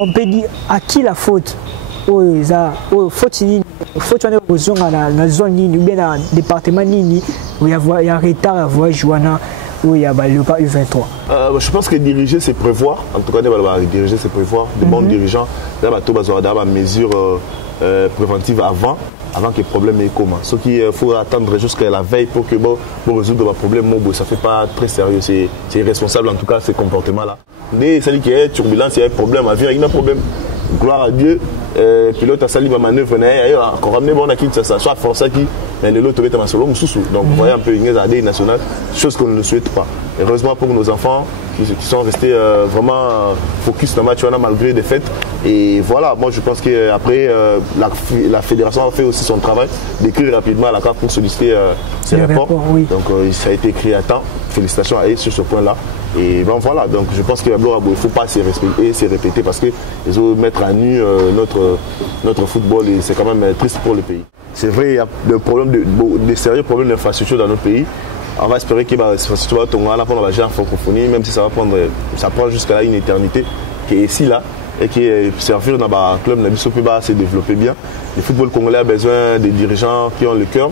on peut dire à qui la faute? Faut tu en besoin dans la zone ou bien dans le département où il y a un retard à voir Joana où il y a le pas U23. Je pense que diriger c'est prévoir. En tout cas, diriger c'est prévoir. De bons dirigeants, il y a des mesures préventives avant que le problème ait comment. Ce qu'il faut attendre jusqu'à la veille pour que pour résoudre le problème, ça ne fait pas très sérieux. C'est irresponsable en tout cas ces comportements-là. Dès qu'il y a turbulence, il y a un problème, il y a un problème. Gloire à Dieu, pilote a sali ma manœuvre, quand ramené bon à qui ça soit forcé qui, mais l'autre est en solo sous. Donc vous voyez un peu une nationale, chose qu'on ne souhaite pas. Heureusement pour nos enfants qui sont restés vraiment focus dans le match malgré des défaites. Et voilà, moi je pense qu'après la fédération a fait aussi son travail d'écrire rapidement à la CAF pour solliciter ces rapports. Oui. Donc ça a été écrit à temps. Félicitations à eux sur ce point-là. Et ben voilà, donc je pense qu'il ne faut pas se répéter parce qu'ils vont mettre à nu notre football et c'est quand même triste pour le pays. C'est vrai, il y a des sérieux problèmes d'infrastructure dans notre pays. On va espérer qu'il y ait des infrastructures pour la gérer en francophonie, même si ça prend jusqu'à là une éternité, qui est ici là et qui est servir dans le club Nabiso-Péba se développer bien. Le football congolais a besoin des dirigeants qui ont le cœur,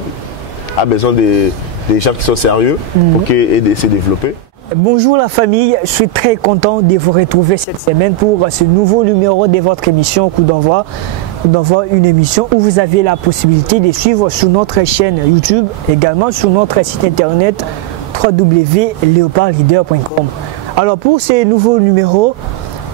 a besoin des gens qui sont sérieux pour aider à se développer. Bonjour la famille, je suis très content de vous retrouver cette semaine pour ce nouveau numéro de votre émission Coup d'envoi. Coup d'envoi, une émission où vous avez la possibilité de suivre sur notre chaîne YouTube, également sur notre site internet www.leopardleader.com. Alors pour ce nouveau numéro,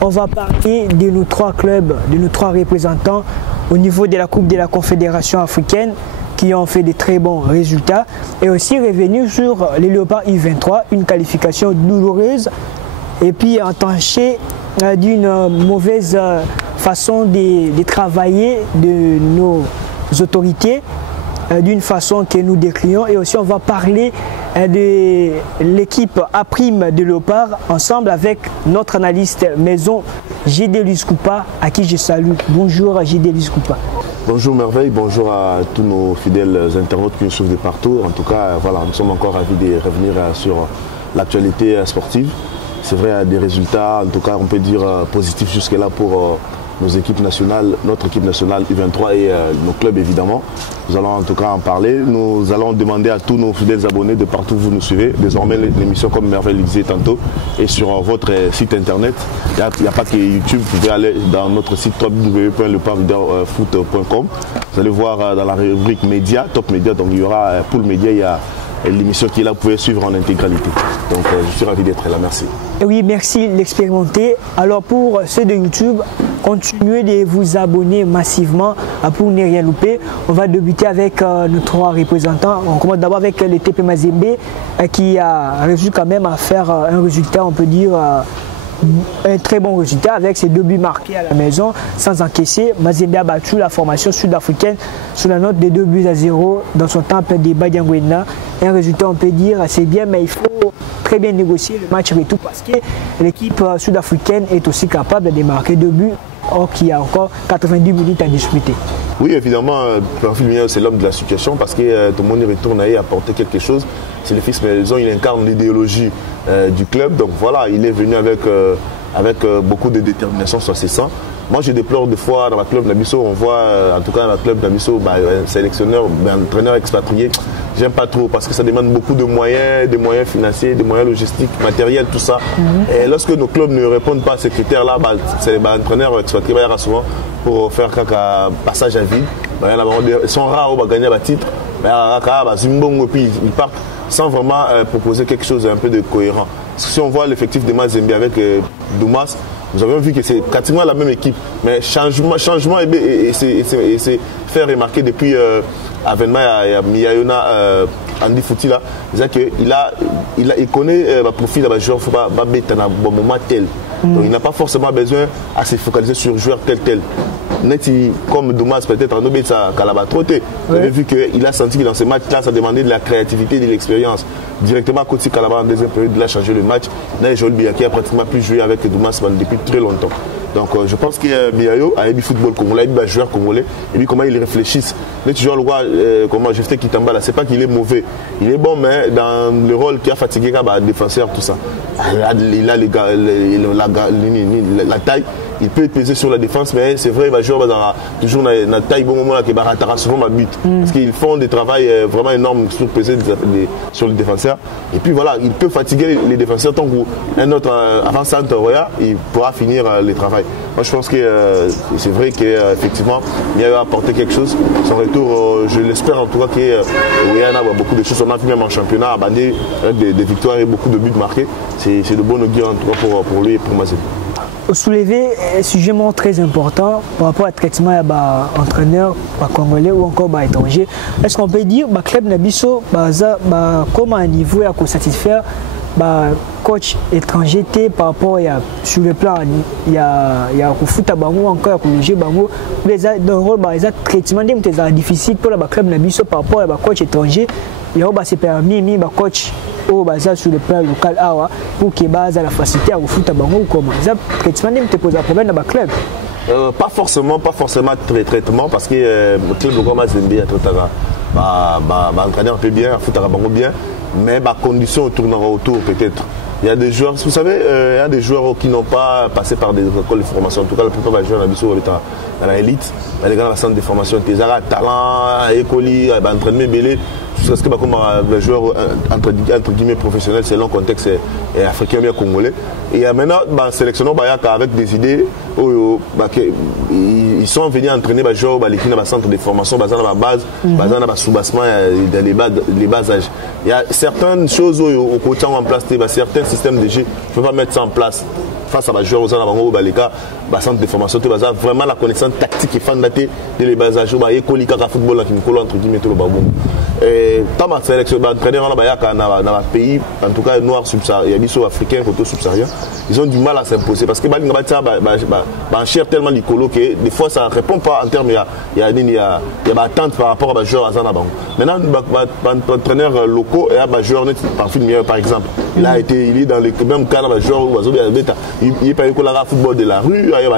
on va parler de nos trois clubs, de nos trois représentants au niveau de la Coupe de la Confédération africaine qui ont fait de très bons résultats et aussi revenir sur les Léopards U23, une qualification douloureuse et puis entachée d'une mauvaise façon de travailler de nos autorités, d'une façon que nous décrions. Et aussi on va parler de l'équipe A' de Léopard ensemble avec notre analyste maison Gédélis Koupa, à qui je salue. Bonjour Gédélis Koupa. Bonjour Merveille, bonjour à tous nos fidèles internautes qui nous suivent de partout. En tout cas, voilà, nous sommes encore ravis de revenir sur l'actualité sportive. C'est vrai, des résultats, en tout cas, on peut dire positifs jusque-là pour nos équipes nationales, notre équipe nationale U23 et nos clubs évidemment. Nous allons en tout cas en parler. Nous allons demander à tous nos fidèles abonnés de partout où vous nous suivez. Désormais, l'émission, comme Merveille le disait tantôt, est sur votre site internet. Il n'y a pas que YouTube, vous pouvez aller dans notre site www.leopardleaderfoot.com. Vous allez voir dans la rubrique médias, top médias, donc il y aura pour le média, il y a l'émission qui est là, vous pouvez suivre en intégralité. Donc je suis ravi d'être là, merci. Oui, merci l'expérimenter. Alors pour ceux de YouTube, continuez de vous abonner massivement pour ne rien louper. On va débuter avec nos trois représentants. On commence d'abord avec le TP Mazembe qui a réussi quand même à faire un résultat, on peut dire, un très bon résultat avec ses 2 buts marqués à la maison sans encaisser. Mazembe a battu la formation sud-africaine sur la note de 2-0 dans son temple de Badiangwena. Un résultat, on peut dire, c'est bien, mais il faut très bien négocier le match retour parce que l'équipe sud-africaine est aussi capable de marquer 2 buts, or qu'il y a encore 90 minutes à disputer. Oui, évidemment, c'est l'homme de la situation parce que tout le monde y retourne à y apporter quelque chose. C'est le fils maison, il incarne l'idéologie du club. Donc voilà, il est venu avec beaucoup de détermination sur ses sangs. Moi, je déplore des fois dans ma club Nabiso, on voit, en tout cas dans la club Nabiso, un sélectionneur, un entraîneur expatrié. J'aime pas trop parce que ça demande beaucoup de moyens financiers, des moyens logistiques, matériels, tout ça. Et lorsque nos clubs ne répondent pas à ces critères-là, c'est l'entraîneur expatrié qui va souvent pour faire un passage à vide. Ils sont rares pour gagner le titre. Ils partent sans vraiment proposer quelque chose un peu de cohérent. Parce que si on voit l'effectif de Mazembe avec Doumas, nous avons vu que c'est pratiquement la même équipe. Mais changement et c'est fait remarquer depuis avènement à Miyayona Andy Fouti là. C'est-à-dire qu'il connaît le profil de joueur, il ne faut pas bêter dans un moment tel. Donc il n'a pas forcément besoin à se focaliser sur un joueur tel. Comme Doumas peut-être en obéit à Calabatroté. Vous avez vu qu'il a senti que dans ce match-là, ça demandait de la créativité et de l'expérience. Directement, côté Calabar en deuxième période, il a changé le match. Là, Joël Biaki a pratiquement plus joué avec Doumas depuis très longtemps. Donc je pense que Biayo a du football congolais, il a des joueurs congolais, et puis comment ils réfléchissent. Mais tu vois le roi, comment Jefté Kitamba là, c'est pas qu'il est mauvais, il est bon, mais dans le rôle qui a fatigué comme défenseur, tout ça. Il a la taille, il peut peser sur la défense, mais c'est vrai, il va jouer toujours dans la taille bon moment qui baratara souvent ma but. Parce qu'ils font des travail vraiment énormes sur peser sur les défenseurs. Et puis voilà, il peut fatiguer les défenseurs tant qu'un autre avant-centre, il pourra finir le travail. Moi, je pense que c'est vrai qu'effectivement, il a apporté quelque chose. Son retour, je l'espère en tout cas qu'il y a beaucoup de choses. On a vu même en championnat à Bandé avec des victoires et beaucoup de buts marqués. C'est de bon augure en tout cas pour lui et pour Mazembe. Soulever un sujet très important par rapport au traitement de l'entraîneur congolais ou encore étranger. Est-ce qu'on peut dire que le club Nabiso, comment à niveau à satisfaire coach étranger par rapport sur le plan il y a le foot à Bango encore le jeu Bango les rôle traitement difficile pour le club Nabiso par rapport à coach étranger il y a c'est permis mais coach au bazar sur le plan local pour qu'il base la facilité à foot à Bango comment ça traitement te pose un problème dans le club. Pas forcément traitement parce que le club de Mazembe entraîner un peu bien, foot à Bango bien, mais ma condition tournera autour peut-être. Il y a des joueurs, vous savez, il y a des joueurs qui n'ont pas passé par des écoles de formation. En tout cas, la plupart des joueurs dans l'élite, les gars dans le centre de formation, des talent, écoli, entraînement belé, jusqu'à ce que comme un joueur entre guillemets professionnel selon le contexte africain bien congolais. Et maintenant, sélectionnons avec des idées, ils sont venus entraîner les joueurs dans le centre de formation, dans la base, dans le sous-bassement, dans les bas âges. Il y a certaines choses au côté en place, certains systèmes de jeu, il ne faut pas mettre ça en place. Face à les joueurs au centre de formation, vraiment la connaissance tactique et fandaté de les bas âges, école, football, entre guillemets, tout le babou. Tant que sélection d'entraîneurs dans le pays, en tout cas noir subsaharien, africain, côté subsaharien, ils ont du mal à s'imposer parce que les cher tellement l'écolo que des fois ça ne répond pas en termes il y a attente par rapport à les joueurs à Zanabango. Maintenant, les entraîneurs locaux et les joueurs par exemple, il est dans le même cas les joueurs il est pas école football de la rue, il a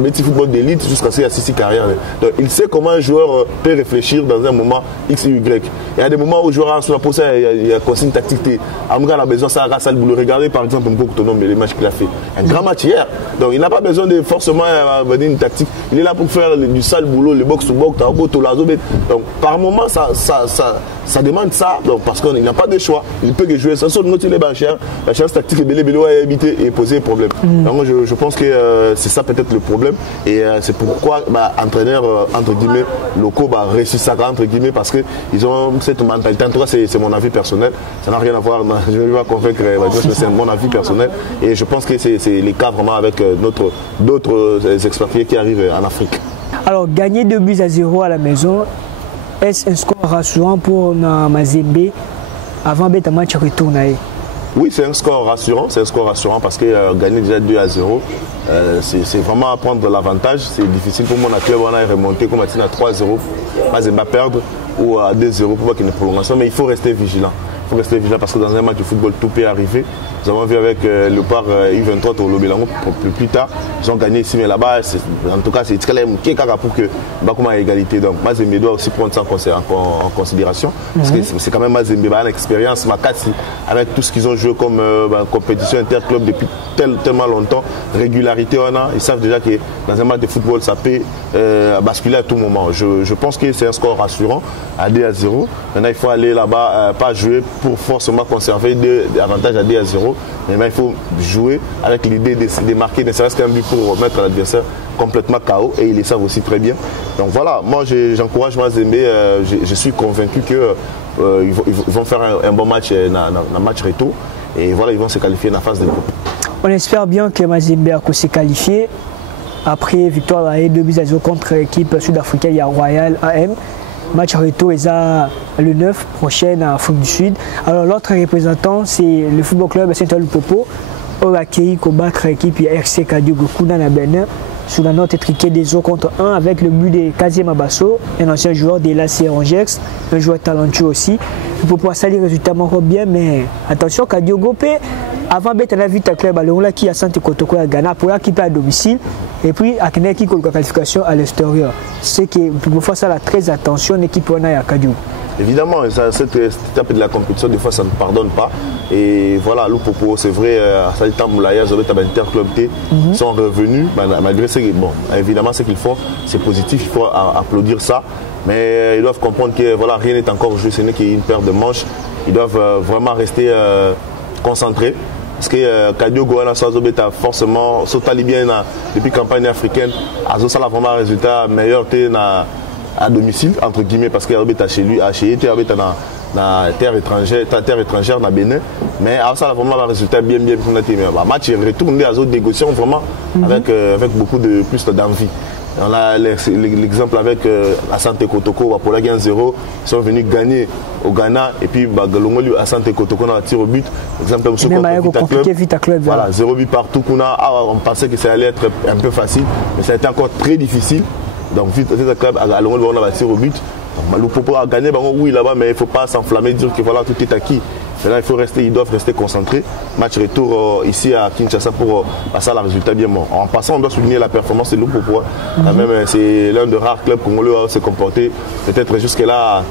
petit football d'élite jusqu'à ce qu'il y a 6 carrières. Donc il sait comment un joueur peut réfléchir dans un moment X et Y. Il y a des moments où le joueur sur la pose, il y a consigne tactique. Amga a besoin ça à le boulot. Regardez par exemple les matchs qu'il a fait. Un grand match hier. Donc il n'a pas besoin de forcément une tactique. Il est là pour faire du sale boulot, le box to box, donc par moment ça demande ça. Donc parce qu'il n'a pas de choix. Il peut que jouer ça sur notre la chance tactique est belé à éviter et poser problème. Donc je pense que c'est ça peut-être le problème et c'est pourquoi entraîneurs entre guillemets locaux réussissent ça entre guillemets parce qu'ils ont cette mentalité. En tout cas, c'est mon avis personnel. Ça n'a rien à voir. Je ne vais pas convaincre, c'est mon avis personnel. Et je pense que c'est les cas vraiment avec d'autres expatriés qui arrivent en Afrique. Alors, gagner 2-0 à la maison, est-ce un score rassurant pour Mazembe avant le match retour? Oui, c'est un score rassurant. C'est un score rassurant parce que gagner déjà 2-0, c'est vraiment prendre l'avantage. C'est difficile pour mon club. On a remonté comme à 3-0. Mazembe perdre ou à 2-0 pour qu'il y ait une prolongation. Mais il faut rester vigilant. Il faut rester vigilant parce que dans un match de football, tout peut arriver. Nous avons vu avec le par U23 au Lobelango plus tard. Ils ont gagné ici, mais là-bas, en tout cas, c'est très pour que Bakuma ait égalité. Donc, Mazembe doit aussi prendre ça en considération. Parce que c'est quand même Mazembe, une expérience, Makati, avec tout ce qu'ils ont joué comme compétition interclub depuis tellement longtemps, régularité, ils savent déjà que dans un match de football, ça peut basculer à tout moment. Je pense que c'est un score rassurant à 2-0. Maintenant, il faut aller là-bas, pas jouer pour forcément conserver des avantages à 2-0. Mais il faut jouer avec l'idée de marquer ne serait-ce qu'un but pour mettre l'adversaire complètement KO et ils le savent aussi très bien. Donc voilà, moi j'encourage Mazembe, je suis convaincu qu'ils vont faire un bon match dans match retour et voilà, ils vont se qualifier dans la phase de groupe. On espère bien que Mazembe a se qualifié après victoire à 2-0 contre l'équipe sud-africaine, il y a Royal AM. Match retour est le 9 prochain à Afrique du Sud. Alors l'autre représentant c'est le football club Saint-Louis-Popo. On a accueilli combattre l'équipe RC Kadiogoku dans la Bénin sur la note étriquée des 0 contre 1 avec le but de Kaziem Abasso, un ancien joueur de l'AC Angers, un joueur talentueux aussi. Pour pouvoir salir résultat bien, mais attention Kadiogoku avant d'être à vite club à qui a Santé Kotoko à Ghana pour l'équipe à domicile et puis à qui a la qualification à l'extérieur. C'est que pour faire ça très attention l'équipe on a à Kadiogoku. Évidemment, cette étape de la compétition, des fois, ça ne pardonne pas. Et voilà, Lupopo, c'est vrai, à Salita Moulaya, Interclub T sont revenus, malgré ce bon, évidemment, ce qu'ils font, c'est positif, il faut applaudir ça. Mais ils doivent comprendre que voilà, rien n'est encore joué, ce n'est qu'une paire de manches. Ils doivent vraiment rester concentrés. Parce que Kadio Goana Soazobeta forcément Sotali bien depuis campagne africaine, Azosa a vraiment un résultat meilleur à domicile entre guillemets parce qu'il y a chez lui, chez lui, dans terre étrangère dans Bénin, mais Azosa a vraiment un résultat bien pour notre team. Match retourné à d'autres négociations vraiment avec beaucoup de plus d'envie. On a l'exemple avec Asante Kotoko, pour la 1-0, ils sont venus gagner au Ghana et puis Galongoli Asante Kotoko dans la tir au but. Exemple Vita Club. Voilà, 0 but partout. On pensait que ça allait être un peu facile, mais ça a été encore très difficile. Donc Vita Club à Galongoli on a tir au but. Lupopo a gagné, oui là-bas, mais il ne faut pas s'enflammer, dire que voilà tout est acquis. Maintenant, ils doivent rester concentrés. Match retour ici à Kinshasa pour passer à la résultat bien bon. En passant, on doit souligner la performance de Lupopo. Quand même, c'est l'un des rares clubs congolais à se comporter peut-être jusque-là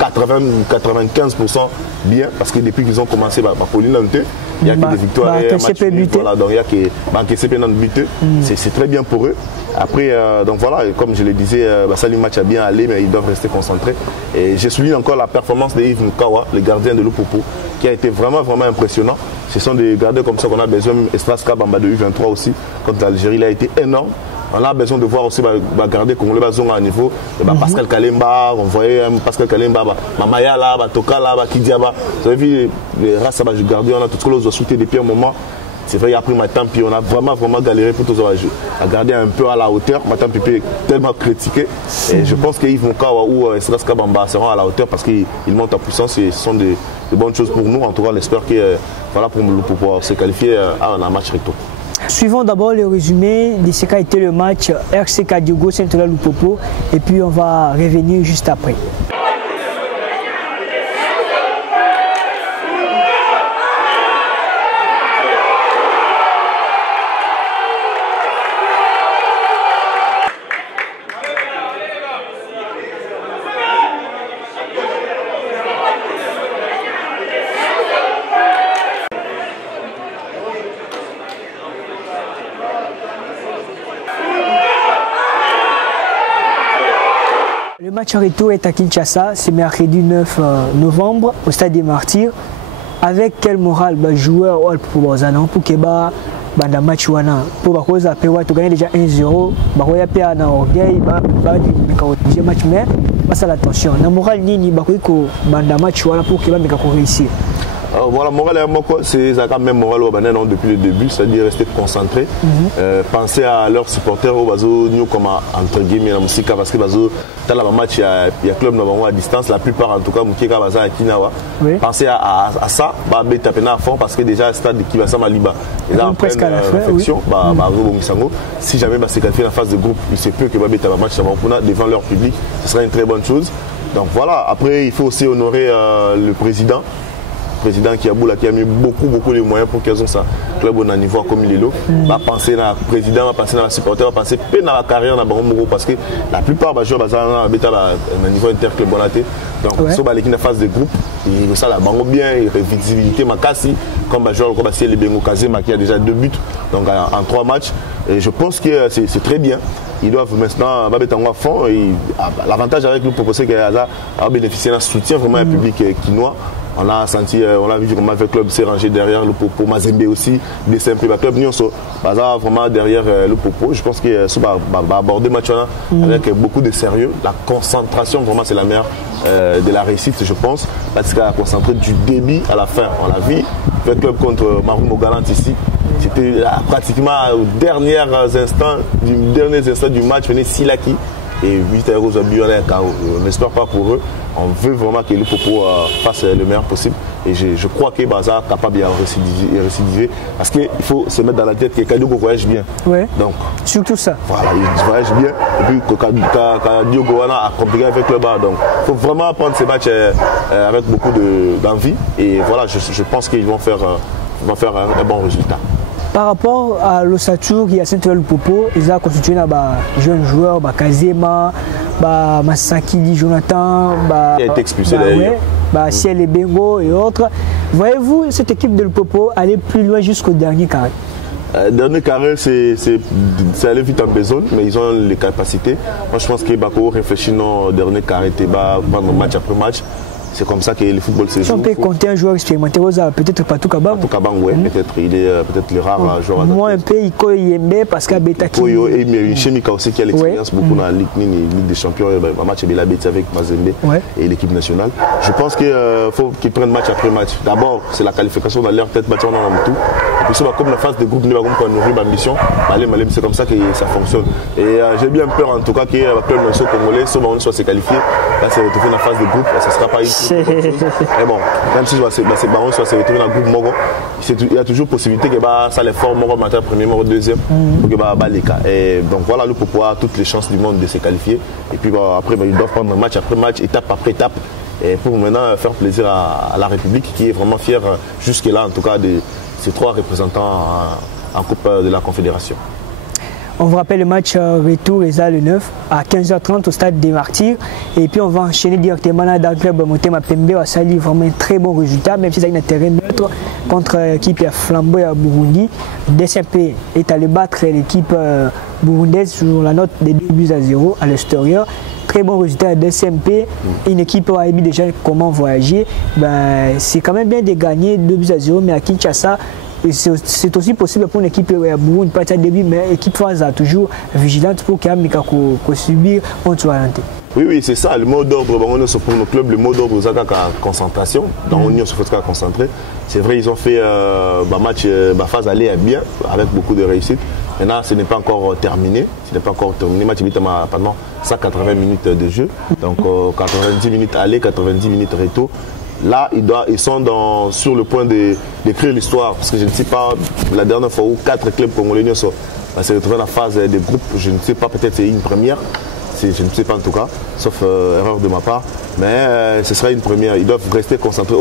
80-95% bien, parce que depuis qu'ils ont commencé, Pauline Nante, il y a que des victoires et un match nul, voilà, donc il y a que CP Nantes buté. C'est très bien pour eux. Après, donc voilà, comme je le disais, ça, le match a bien allé, mais ils doivent rester concentrés. Et je souligne encore la performance de Yves Mukawa, le gardien de Lupopo, qui a été vraiment impressionnant. Ce sont des gardiens comme ça qu'on a besoin. Estras Kabamba de U23 aussi, contre l'Algérie, il a été énorme. On a besoin de voir aussi garder Congolais à un niveau. Pascal Kalemba, on voyait Pascal Kalemba, Mamaya là, Toka là, Kidiaba. Vous avez vu les races à garder, on a tout ce que l'on a sauté depuis un moment. C'est vrai, après Matam, puis on a vraiment galéré pour tous à garder un peu à la hauteur. Matam Pipi est tellement critiqué. Et je pense qu'Yves Mukawa ou Estras Kabamba seront à la hauteur parce qu'ils montent en puissance et ce sont de bonnes choses pour nous. En tout cas, on espère que voilà, pour pouvoir se qualifier à un match retour. Suivons d'abord le résumé de ce qu'a été le match RCK Diogo Saint-Ola Lupopo et puis on va revenir juste après. Le match en retour est à Kinshasa, c'est mercredi 9 novembre au Stade des Martyrs. Avec quel moral joueur pour Bazana pour que le match wana pour que gagner déjà 1-0, bakoya pe na orgueil du match mais passe l'attention. Na moral nini bakoiko banda match wana pour que ba réussir. Voilà, moral c'est quand même moral depuis le début, c'est-à-dire rester concentré, penser à leurs supporters au bazo nous comme entre guillemets la musique parce que bazo dans le match il y a club à distance, la plupart en tout cas Mukeka baza à Kinawa. Penser à ça, bah taper à fond parce que déjà stade qui va ça Maliba. Et là en pleine réflexion, si jamais c'est qualifié la phase de groupe, il se peut que ba beta match devant leur public, ce sera une très bonne chose. Donc voilà, après il faut aussi honorer le président qui a mis beaucoup les moyens pour qu'ils aient ça club au niveau comme il est là. Va penser dans le président, va penser dans la supporter, va penser peu dans la carrière dans le parce que la plupart des joueurs au niveau interclub. Donc sur la phase de groupe, il ça la bango bien, il y a visibilité makasi comme joueur comme le Bengo Kazema qui a déjà 2 buts donc en 3 matchs et je pense que c'est très bien. Ils doivent maintenant à fond. L'avantage avec nous proposer qu'il a bénéficié d'un soutien vraiment du public quinois. On a senti, on a vu comment le club s'est rangé derrière le Popo, Mazembe aussi, des simples club Nyonso, vraiment derrière le Popo. Je pense que ça va aborder le match avec beaucoup de sérieux. La concentration, vraiment, c'est la meilleure de la réussite, je pense, parce qu'elle a concentré du début à la fin. On l'a vu, le club contre Maroum Galant ici. C'était pratiquement aux derniers instants du match, venait Silaki et 8 euros à on n'espère pas pour eux. On veut vraiment que le Popo fasse le meilleur possible. Et je crois que Baza est capable de récidiver. Parce qu'il faut se mettre dans la tête que Kadiogo voyage bien. Ouais. Donc, surtout ça. Voilà, il voyage bien. Et puis Kadiogo a compliqué avec le bas. Donc, il faut vraiment prendre ces matchs avec beaucoup d'envie. Et voilà, je pense qu'ils vont faire un bon résultat. Par rapport à l'ossature qui a Saint-Ola Lupopo, ils ont constitué un jeune joueur, Kazema, Masaki Jonathan, qui a été expulsé d'ailleurs. Ciel et Bengo et autres. Voyez-vous cette équipe de Lupopo aller plus loin jusqu'au dernier carré? Dernier carré, c'est aller vite en besogne, mais ils ont les capacités. Moi, je pense que Bako réfléchit au dernier carré, prendre match après match. C'est comme ça que le football se joue. Si on peut compter un joueur expérimenté, peut-être Patou Kabang. Patou Kabang, oui, peut-être. Il est peut-être le rare joueur. Moi, un peu, Iko Yembe, parce qu'il y a Betaki. Et Michemika aussi qui a l'expérience beaucoup dans la Ligue des Champions. Un match de la bête avec Mazembe et l'équipe nationale. Je pense qu'il faut qu'ils prennent match après match. D'abord, c'est la qualification dans leur tête, match en tout. Et puis, comme la phase de groupe, nous avons nourrir l'ambition. C'est comme ça que ça fonctionne. Et j'ai bien peur, en tout cas, que le club congolais soit se qualifié. Là, c'est retrouvé dans la phase de groupe. Ça ne sera pas ici. Mais bon, même si ces barons soit se retrouver dans le groupe Mogo, il y a toujours possibilité que ça les forme Mogo matin premier, Mogo deuxième, pour que les cas. Et donc voilà, le Popo a toutes les chances du monde de se qualifier. Et puis après, ils doivent prendre match après match, étape après étape, et pour maintenant faire plaisir à la République qui est vraiment fière jusque-là, en tout cas, de ces 3 représentants en Coupe de la Confédération. On vous rappelle le match retour ESA le 9 à 15h30 au stade des Martyrs. Et puis on va enchaîner directement là dans le club Motema Pembe. On s'allie vraiment un très bon résultat, même si ça a un terrain neutre contre l'équipe Flambeau à Burundi. DCP est allé battre l'équipe burundaise sur la note de 2-0 à l'extérieur. Très bon résultat à DCMP, une équipe a dit déjà comment voyager. C'est quand même bien de gagner 2-0, mais à Kinshasa, c'est aussi possible pour une équipe Burundi, pas de début, mais l'équipe France a toujours vigilante pour qu'il y ait subir en toilette. Oui, c'est ça. Le mot d'ordre pour nos clubs, le mot d'ordre, c'est la concentration. Dans l'Union, il faut se concentrer. C'est vrai, ils ont fait match, phase aller bien, avec beaucoup de réussite. Maintenant, ce n'est pas encore terminé. Match pendant 180 minutes de jeu. Donc, 90 minutes aller, 90 minutes retour. Là, ils sont sur le point d'écrire l'histoire. Parce que je ne sais pas, la dernière fois où 4 clubs congolais se retrouvaient dans la phase de groupe, je ne sais pas, peut-être c'est une première. Je ne sais pas en tout cas, sauf erreur de ma part. Mais ce sera une première. Ils doivent rester concentrés.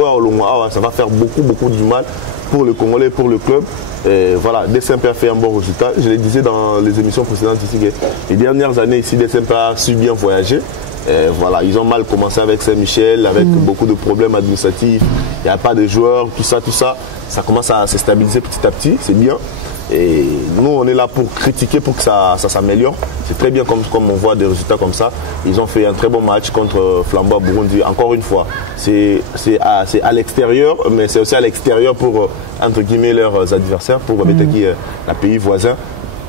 Ça va faire beaucoup du mal pour le Congolais, pour le club. Et voilà, DCMP a fait un bon résultat. Je le disais dans les émissions précédentes ici que les dernières années ici, DCMP a su bien voyager. Et voilà, ils ont mal commencé avec Saint-Michel, avec beaucoup de problèmes administratifs. Il n'y a pas de joueurs, tout ça. Ça commence à se stabiliser petit à petit, c'est bien. Et nous, on est là pour critiquer, pour que ça s'améliore. C'est très bien comme on voit des résultats comme ça. Ils ont fait un très bon match contre Flambeau Burundi. Encore une fois, c'est à l'extérieur, mais c'est aussi à l'extérieur pour, entre guillemets, leurs adversaires, pour la pays voisin.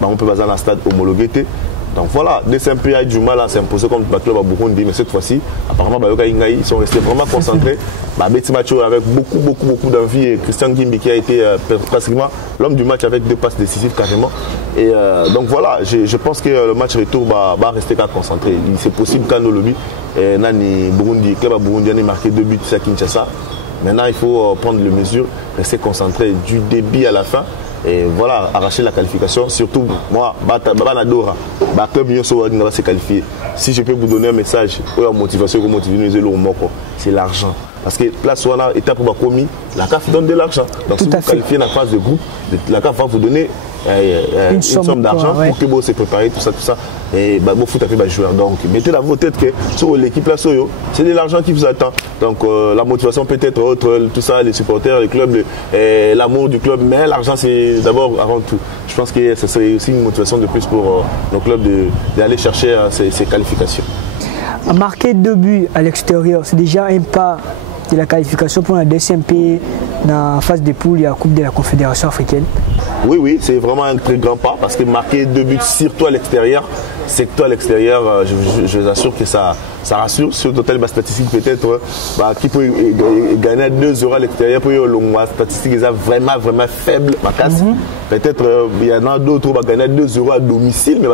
On peut baser dans un stade homologué. Donc voilà, DCMP a eu du mal à s'imposer comme le club à Burundi, mais cette fois-ci, apparemment, ils sont restés vraiment concentrés. Betty Macho avec beaucoup d'envie, et Christian Gimbi qui a été pratiquement l'homme du match avec 2 passes décisives carrément. Et donc voilà, je pense que le match retour va rester concentré. C'est possible qu'en lobby, Burundi, club à Burundi a marqué 2 buts à Kinshasa. Maintenant, il faut prendre les mesures, rester concentré du début à la fin. Et voilà, arracher la qualification. Surtout, moi, se qualifier. Si je peux vous donner un message, motivation, c'est l'argent. Parce que là, soit là, étape pour commis, la CAF donne de l'argent. Donc, si vous qualifiez dans la phase de groupe, la CAF va vous donner une somme d'argent pour que vous se préparez, tout ça. Et vous foutez un peu les joueurs. Donc, mettez dans vos têtes que sur l'équipe là, c'est de l'argent qui vous attend. Donc, la motivation peut être autre, tout ça, les supporters, les clubs, l'amour du club, mais l'argent, c'est d'abord avant tout. Je pense que ce serait aussi une motivation de plus pour nos clubs d'aller chercher ces qualifications. Marquer 2 buts à l'extérieur, c'est déjà un pas de la qualification pour la DCMP dans la phase de poule et la Coupe de la Confédération africaine. Oui, c'est vraiment un très grand pas parce que marquer 2 buts surtout à l'extérieur, je vous assure que ça rassure. Sur le total, statistique peut-être, qui peut gagner 2-0 à l'extérieur, pour la statistique est vraiment faible. Peut-être il y en a d'autres qui vont gagner 2-0 à domicile, mais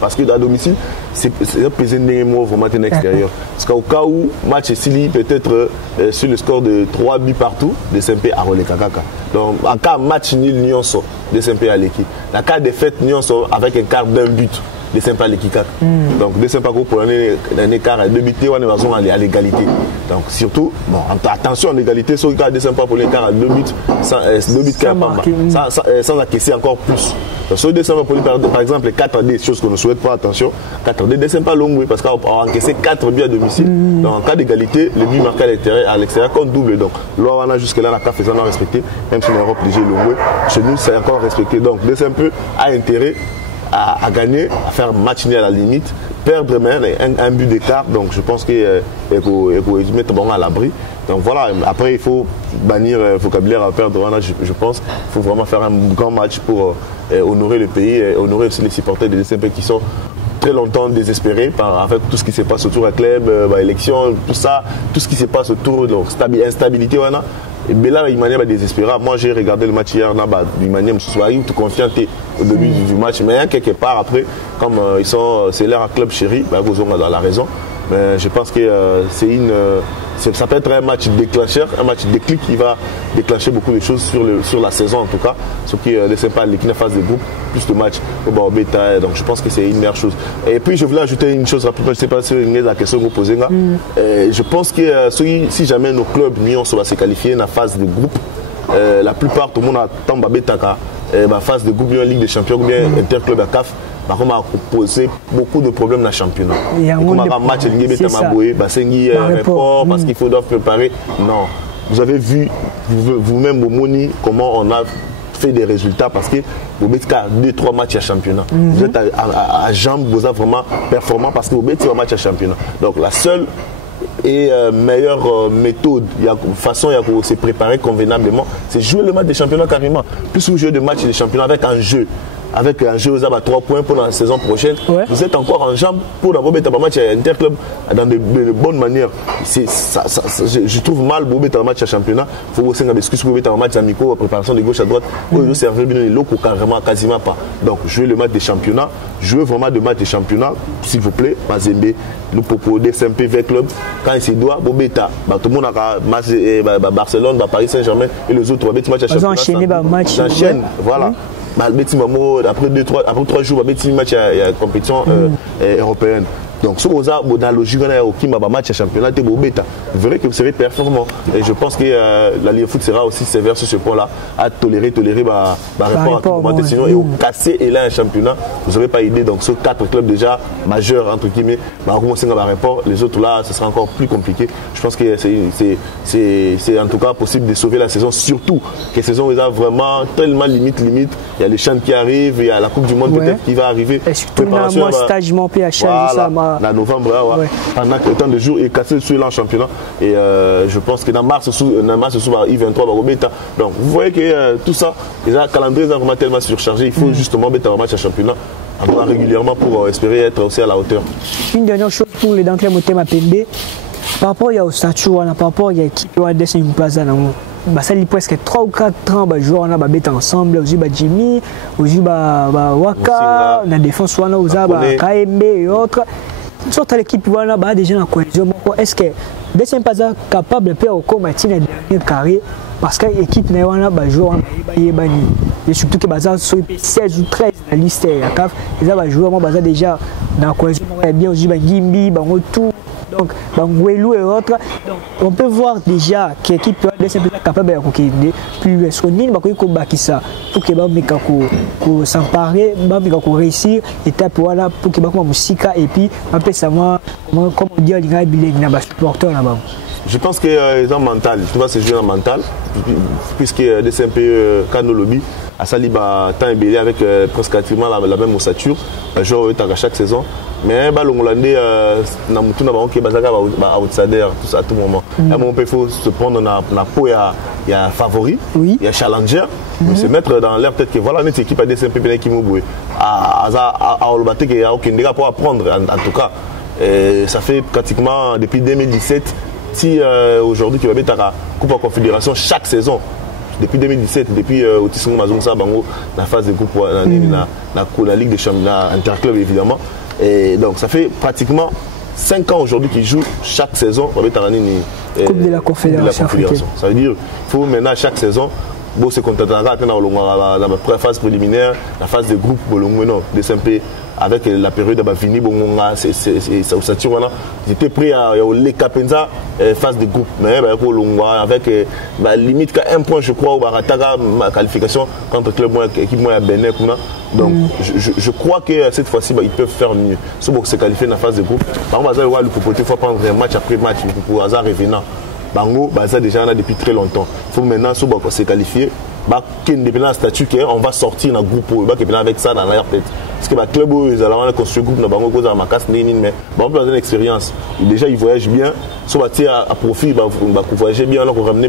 parce que à domicile, c'est un plaisir de vraiment à l'extérieur. Parce qu'au cas où, match ici, peut-être sur le score de 3 buts partout, DCMP à Rolé Kakaka. Donc, en cas match nul, Nyonso, DCMP à l'équipe. En cas défaite, Nyonso avec un quart d'un but. des sympas les Kikak. Donc des sympas pour un écart à 2 buts, on est à l'égalité. Donc surtout, bon, attention à l'égalité, sur le cas des sympas pour l'écart à 2 buts, sans acquiescer encore plus. Donc sur des sympas pour par exemple les 4D, chose qu'on ne souhaite pas, attention, 4D, des sympas longs, parce qu'on a encaissé 4 buts à domicile. Donc en cas d'égalité, les buts marqués à l'extérieur comptent double. Donc là on a jusque-là la CAF faisant respecter, même si l'Europe léger long, chez nous c'est encore respecté. Donc des sympas a intérêt à gagner, à faire match nul à la limite, perdre même un but d'écart. Donc je pense qu'il faut mettre bon à l'abri. Donc voilà, après il faut bannir le vocabulaire à perdre. Je pense qu'il faut vraiment faire un grand match pour honorer le pays et honorer aussi les supporters des DCMP qui sont très longtemps désespérés avec tout ce qui se passe autour du club, élection, tout ça, tout ce qui se passe autour de l'instabilité. Et bien là, il m'a désespéré. Moi, j'ai regardé le match hier, il m'a dit, je suis tout confiant au début du match. Mais quelque part, après, comme c'est leur club chéri, vous avez dans la raison. Mais je pense que ça peut être un match déclencheur, un match déclic qui va déclencher beaucoup de choses sur la saison en tout cas. Ce qui ne laisse pas l'équipe en phase de groupe, plus de matchs au bêta. Donc je pense que c'est une meilleure chose. Et puis je voulais ajouter une chose rapidement, je ne sais pas si la question que vous posez là. Je pense que si jamais nos clubs Nyon va se qualifier dans la phase de groupe, la plupart, tout le monde attend la phase de groupe, Ligue des Champions ou bien Interclub à CAF. Par contre, on a posé beaucoup de problèmes dans le championnat. Il y a un match, parce qu'il faut préparer. Non. Vous avez vu vous-même au Moni comment on a fait des résultats parce que vous mettez 2-3 matchs à championnat. Vous êtes à jambes, vous êtes vraiment performant parce que vous mettez un match à championnat. Donc la seule et meilleure méthode, façon de se préparer convenablement, c'est jouer le match des championnats carrément. Plus vous jouez de matchs de championnat avec un jeu. Avec un jeu à 3 points pour la saison prochaine, vous êtes encore en jambes pour avoir un match à Interclub dans de bonnes manières. Je trouve mal pour mettre un match à championnat. Il faut aussi excuser pour mettre un match amical, préparation de gauche à droite. Pour nous servir bien les locaux carrément, quasiment pas. Donc, jouez le match des championnats, jouez vraiment le match des championnats, s'il vous plaît. Mazembe, nous proposons des SMP club. Quand il se doit, Bobeta, tout le monde a Barcelone, Paris Saint-Germain et les autres matchs à championnat. Ils enchaînent, voilà. Après 3 jours, il y a match à compétition européenne. Donc, si vous avez dans logique, un match à championnat, vous verrez que vous serez performant. Et je pense que la Ligue de foot sera aussi sévère sur ce point-là, à tolérer rapport à sinon, et au casser et là un championnat, vous n'aurez pas idée. Donc, sur 4 clubs déjà majeurs, entre guillemets, les autres là, ce sera encore plus compliqué. Je pense que c'est en tout cas possible de sauver la saison, surtout que la saison est vraiment tellement limite. Il y a les champs qui arrivent, il y a la Coupe du Monde peut-être qui va arriver. Et surtout, moi, stage, mon PHL, ça m'a. En novembre, pendant tant de jours, et casser sur le championnat. Et je pense que dans mars, I23 va bêta. Donc vous voyez que tout ça, les calendriers sont vraiment tellement surchargés. Il faut justement mettre un match à championnat régulièrement pour espérer être aussi à la hauteur. Une dernière chose pour les dentlés Motema Pembe, par rapport au statut, par rapport à l'équipe qui a descendu une place dans ça a presque 3 ou 4 ans, les joueurs ont ensemble, aussi Jimmy, aussi Waka, la défense, KMB et autres. Surtout l'équipe a déjà en cohésion. Est-ce que des n'est pas capable de faire au combattre dans le dernier carré parce que l'équipe n'a pas joué et surtout que sur 16 ou 13 dans la liste à CAF, ils ont joué déjà dans la cohésion. Bien aussi Gimbi, Retour. Donc, Bangouelou et autres. Donc, on peut voir déjà que l'équipe est capable de plus est-ce qu'on est ça pour que s'emparer, pour réussir étape voilà pour que musica et puis un peu savoir comment on dit les supporters là-bas. Je pense qu'ils ont mental, tu vois, c'est jouer en mental, puisque c'est un peu Kano Lobby, à Saliba, temps ébélé avec presque la même ossature, joueur à chaque saison. Mais les Hollandais, dans le monde, ils sont outsider à tout moment. À un moment, il faut se prendre dans la peau, il y a favori, il y a challenger, se mettre dans l'air, peut-être que voilà, notre équipe a des SMP qui m'ont à Olbate, il n'y a aucun dégât pour apprendre, en tout cas. Ça fait pratiquement depuis 2017. Si aujourd'hui tu vas mettre la Coupe en Confédération chaque saison, depuis 2017, depuis Otisson Mazonsa Bango, la phase de groupe, la Ligue des Championnats Interclub évidemment. Et donc ça fait pratiquement 5 ans aujourd'hui qu'ils jouent chaque saison pour mettre la Coupe de la Confédération. Ça veut dire qu'il faut maintenant chaque saison bon c'est content dans la phase préliminaire, la phase de groupe non DSMP avec la période de Bavini Bongonga c'est ils étaient prêts à les Capenza phase de groupe mais avec limite qu'à un point je crois au Barataga ma qualification contre club équipe moi à Benin donc je crois que cette fois-ci ils peuvent faire mieux si on se qualifier dans la phase de groupe par exemple il faut prendre un match après match pour hasard revenant Bango ça déjà on a depuis très longtemps il faut maintenant se qualifier indépendant statut qu'on va sortir dans le groupe avec ça dans l'air peut-être parce que le club ils allaient construire groupe dans bango dans ma casse mais on peut avoir une expérience déjà ils voyagent bien soit à profit voyager bien alors qu'on ramener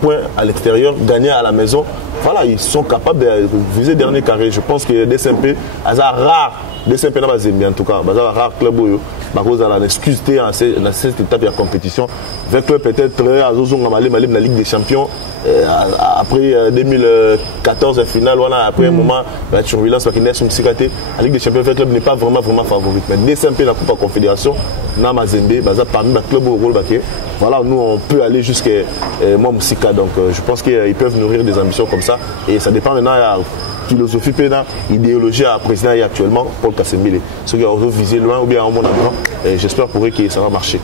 point à l'extérieur gagner à la maison voilà ils sont capables de viser dernier carré je pense que DSMP hasard rare DSMP n'a pas bien en tout cas hasard rare club cause à l'excuse dans cette étape de la compétition avec club peut-être à la Ligue des Champions après 2014 la finale voilà après un moment la turbulence parce qu'il est la Ligue des Champions le club n'est pas vraiment favori mais DSMP la Coupe à Confédération na Mazembe parmi les clubs au rôle voilà nous on peut aller jusqu'à Moussika donc je pense qu'ils peuvent nourrir des ambitions comme ça et ça dépend maintenant philosophie idéologie à président actuellement Paul Kasembile ceux qui ont visé loin ou bien en monde avant et j'espère pour eux que ça va marcher.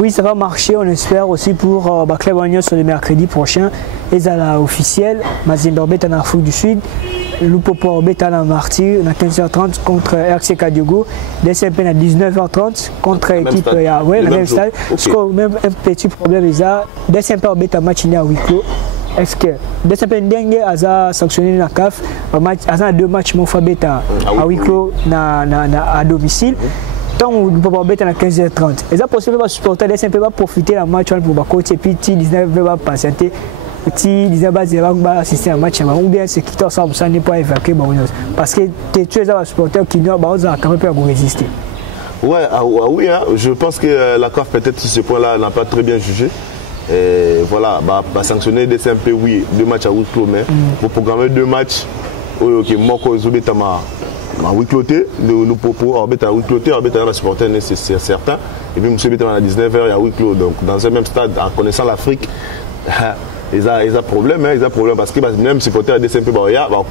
Oui, ça va marcher, on espère aussi pour Club Wagner sur le mercredi prochain. Et à la officielle, Mazembe Orbet en Afrique du Sud, Lupopo Orbet à la Martyr à 15h30 contre RC Kadiogo, DSMP à 19h30 contre l'équipe la même stade. Même un petit problème, DSMP Orbet à match à huis clos. Est-ce que DSMP Ndenge a sanctionné la CAF à 2 matchs Mofabeta à huis clos à domicile? Tant on peut pas mettre à 15h30. Et ça possible de supporter DSMP va profiter de la match pour coach et puis 19 va patienter. Petit 19 va assister à un match ou bien c'est qui ça n'est pas évacué parce que tu es un supporter qui doit quand même résister. Ouais, oui, hein, je pense que la CAF peut-être sur ce point-là n'a pas très bien jugé. Et voilà, sanctionner DSMP oui, 2 matchs à huis clos mais pour programmer 2 matchs OK, Moko Zobetama à huis cloté, nous propos à huis cloté, à la supporter c'est certain. Et puis monsieur Bétaman à 19h il y a huis clos donc dans un même stade en connaissant l'Afrique ils ont problème parce que même supporter à DSMP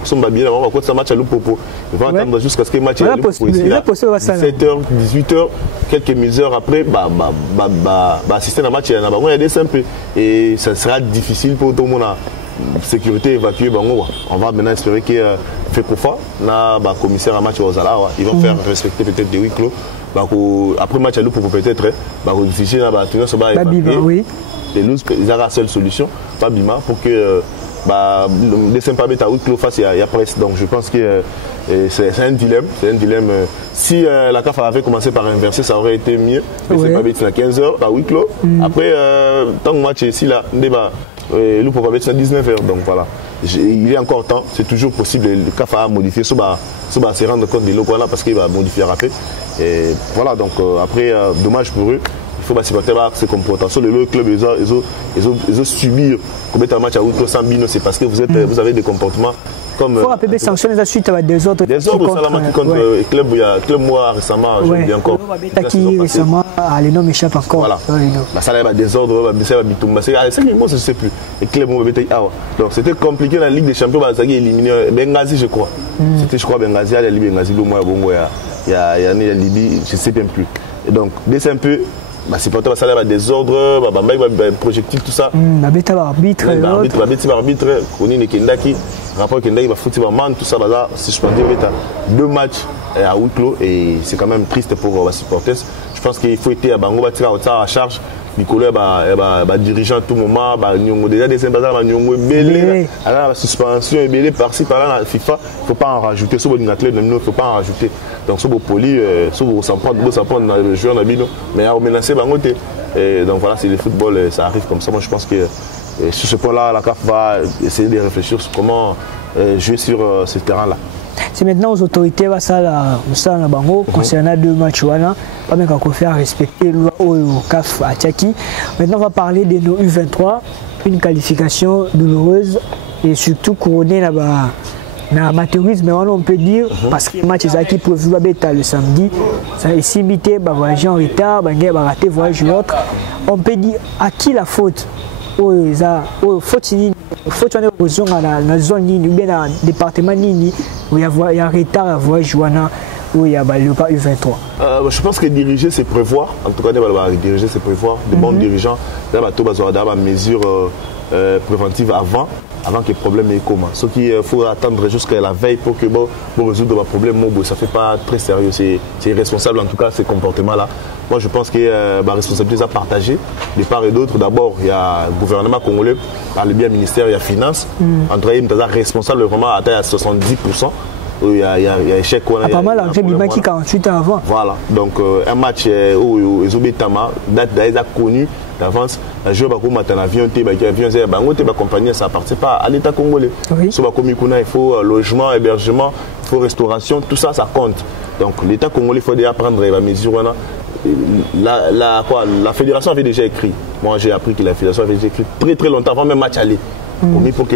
sont bien on va continuer ce match à Lupopo ils vont attendre jusqu'à ce que le match est 17h 18h quelques heures après assister à un match à DSMP et ça sera difficile pour tout le monde sécurité évacuée on va maintenant espérer que Fekofa na commissaire à match aux Zala ils vont faire respecter peut-être des huis clos après match à Lupopo peut-être difficile à tout ça va évacuer ils ont la seule solution Babima pour que les sympas à huis clos face à presse donc je pense que c'est un dilemme si la CAF avait commencé par inverser ça aurait été mieux mais c'est pas à 15h à huis clos après tant que match ici là nous pouvons mettre à 19h donc voilà il y a encore temps c'est toujours possible le CAF a modifié se rendre compte des locaux là parce qu'il va modifier rapide et voilà donc après dommage pour eux il faut supporter ces comportements. Le club, ils ont subi combien de matchs à Outo sans bino, c'est parce que vous avez des comportements comme. Il faut rappeler sanctionner la suite avec des autres. Des autres qui contre le club. Il y a club moi récemment, je dis encore. Qui récemment, les noms m'échappent encore. Voilà. Ça y a des ordres, c'est moi je ne sais plus. Et club moi donc c'était compliqué dans la Ligue des Champions, ça a éliminé Benghazi, je crois. C'était je crois Benghazi, il y a Benghazi, le mois il y a Libye, je ne sais bien plus. Et donc c'est un peu c'est pas ça là des ordres projectiles tout ça arbitre on est Kendaki rapport Kendaki va foutre man tout ça si je peux dire 2 matchs à huis clos et c'est quand même triste pour les supporters je pense qu'il faut être à Bango à charge Nicolas dirigeant à tout moment déjà des belé la suspension est belé par-ci par-là la FIFA il ne faut pas en rajouter sur une athlète il ne faut pas en rajouter donc sur poli sur s'en prendre dans le joueur mais à menacer Bangote et donc voilà c'est le football ça arrive comme ça moi je pense que sur ce point là la CAF va essayer de réfléchir sur comment jouer sur ce terrain là. C'est maintenant aux autorités à Bango concernant 2 matchs pas même qu'on fait respecter le CAF à Tchaki. Maintenant on va parler de nos U23 une qualification douloureuse et surtout couronnée là-bas dans l'amateurisme on peut dire parce que les matchs qui peuvent le samedi ça est simité voyager en retard rater voyage l'autre on peut dire à qui la faute faute faut que tu aies besoin dans la zone ou bien dans le département où il y a un retard à voir Joana où il y a le pas U23. Je pense que diriger c'est prévoir, en tout cas diriger c'est prévoir, de bons dirigeants, il y a des mesures préventives avant que le problème ait comment. Ce qu'il faut attendre jusqu'à la veille pour que pour résoudre le problème, ça ne fait pas très sérieux, c'est irresponsable en tout cas ces comportements-là. Moi je pense que la responsabilité est partagée de part et d'autre. D'abord il y a le gouvernement congolais, par le bien ministère, il y a finance, entre eux, il est responsable vraiment à 70%. Il y a échec. Pas mal, il qui 48 ans avant. Voilà, donc un match où Ezobetama, date connu d'avance, un joueur qui a un avion, il compagnie, ça appartient pas à l'État congolais. Il faut logement, hébergement, il faut restauration, tout ça, ça compte. Donc l'État congolais, il faut déjà prendre la mesure. La fédération avait déjà écrit. Moi, j'ai appris que la fédération avait déjà écrit très très longtemps avant même match aller. Pour que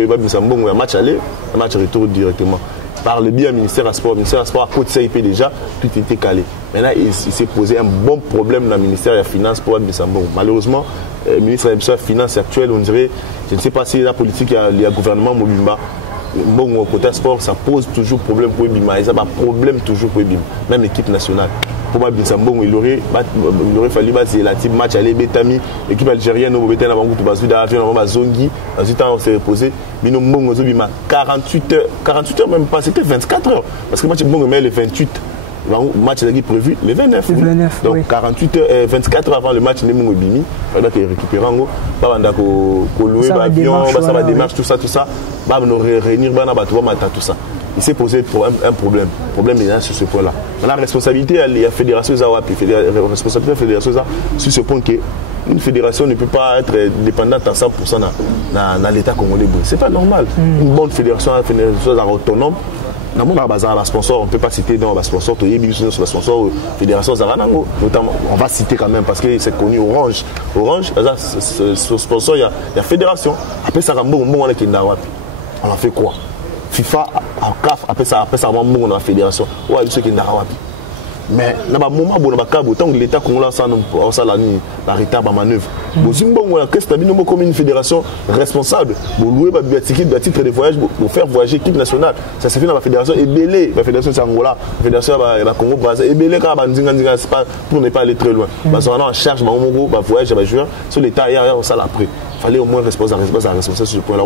un match aller, un match retour directement. Par le biais du ministère des Sports. Le ministère des Sports a côté CIP déjà, tout était calé. Maintenant, il s'est posé un bon problème dans le ministère des Finances pour Bissambon. Malheureusement, le ministère des Finances actuel, on dirait, je ne sais pas si la politique, il y a le gouvernement Mobimba. Bon, côté sport, ça pose toujours problème pour Bima. Et ça va problème toujours pour Bima. Même l'équipe nationale. Pour moi, Bissambon, il aurait fallu passer la type match aller Betami, l'équipe algérienne, au Bétain, avant que tu vas avion, avant Zongi, ensuite on s'est reposé. Mais nous, bon, 48 heures même pas, c'était 24 heures. Parce que le match bon, mais le 28. Le match est prévu le 29. Donc oui. 24 heures avant le match, nous avons bimi. Il faut récupérer en gros. Nous louer l'avion, ça va démarche, tout ça. Nous réunir, tout ça. Il s'est posé un problème. Le problème est là sur ce point-là. La responsabilité, il y a la fédération Zawapi. La responsabilité de la fédération sur ce point qu'une fédération ne peut pas être dépendante à 100% dans l'État congolais. Ce n'est pas normal. Une bonne fédération, une fédération autonome. On ne peut pas citer dans les sponsors, fédération Zaranango. On va citer quand même parce que c'est connu Orange. Orange, ce sponsor, il y a fédération. Après ça, on a fait quoi? FIFA, CAF, après ça, on a la fédération. Ouais, ceux qui n'ont mais dans le moment où l'État congolais a la retard de manœuvre, qu'est-ce que comme une fédération responsable pour louer des titres de voyage pour faire voyager l'équipe nationale. Ça se fait dans la fédération Ebélé, la fédération c'est Angola, la fédération Congo Brazzaville, Ebélé pour ne pas aller très loin. Parce qu'on a en charge de voyage à joueur sur l'État hier on ça après. Il fallait au moins responsable sur ce point-là.